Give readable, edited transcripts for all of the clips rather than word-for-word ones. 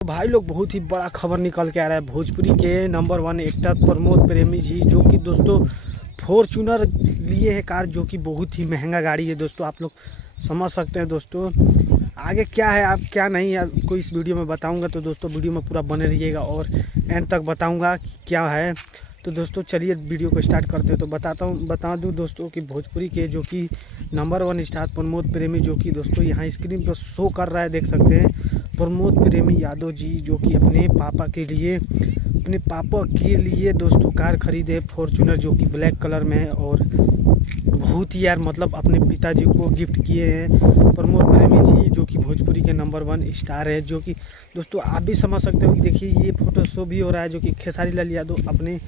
भाई लोग बहुत ही बड़ा खबर निकल के आ रहा है। भोजपुरी के नंबर 1 एक्टर प्रमोद प्रेमी जी, जो कि दोस्तों फॉर्च्यूनर लिए है कार, जो कि बहुत ही महंगा गाड़ी है दोस्तों। आप लोग समझ सकते हैं दोस्तों। आगे क्या है, आप क्या नहीं है, आपको इस वीडियो में बताऊंगा। तो दोस्तों वीडियो में पूरा बने रहिएगा और एंड तक बताऊंगा कि क्या है। तो दोस्तों चलिए वीडियो को स्टार्ट करते हैं। तो बता दूं दोस्तों कि भोजपुरी के जो कि नंबर 1 स्टार प्रमोद प्रेमी, जो कि दोस्तों यहाँ स्क्रीन पर शो कर रहा है, देख सकते हैं। प्रमोद प्रेमी यादव जी, जो कि अपने पापा के लिए दोस्तों कार खरीदे फॉर्च्यूनर, जो कि ब्लैक कलर में है और बहुत ही यार मतलब अपने पिताजी को गिफ्ट किए हैं प्रमोद प्रेमी जी, जो कि भोजपुरी के नंबर 1 स्टार है। जो कि दोस्तों आप भी समझ सकते हो कि देखिए ये फोटो शो भी हो रहा है, जो कि खेसारी लाल यादव अपने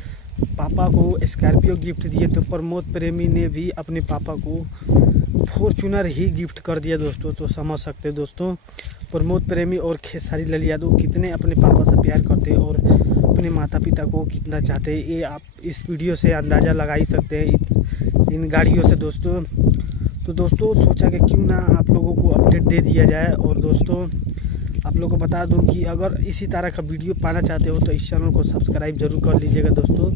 पापा को स्कॉर्पियो गिफ्ट दिए, तो प्रमोद प्रेमी ने भी अपने पापा को फॉर्च्यूनर ही गिफ्ट कर दिया दोस्तों। तो समझ सकते हैं दोस्तों प्रमोद प्रेमी और खेसारी लाल यादव कितने अपने पापा से प्यार करते हैं और अपने माता पिता को कितना चाहते हैं, ये आप इस वीडियो से अंदाज़ा लगा ही सकते हैं इन गाड़ियों से दोस्तों। तो दोस्तों सोचा कि क्यों ना आप लोगों को अपडेट दे दिया जाए। और दोस्तों आप लोगों को बता दूं कि अगर इसी तरह का वीडियो पाना चाहते हो तो इस चैनल को सब्सक्राइब जरूर कर लीजिएगा दोस्तों,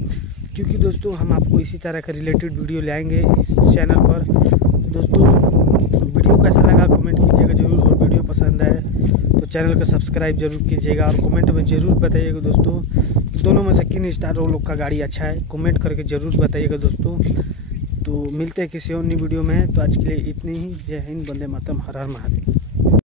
क्योंकि दोस्तों हम आपको इसी तरह का रिलेटेड वीडियो लाएंगे इस चैनल पर। दोस्तों वीडियो कैसा लगा कमेंट कीजिएगा जरूर, और वीडियो पसंद आए तो चैनल को सब्सक्राइब जरूर कीजिएगा और कमेंट में ज़रूर बताइएगा दोस्तों दोनों में से किन स्टार लोग का गाड़ी अच्छा है, कमेंट करके ज़रूर बताइएगा दोस्तों। तो मिलते हैं किसी और नई वीडियो में। तो आज के लिए इतनी ही। जय हिंद, वंदे मातरम, हर हर महादेव।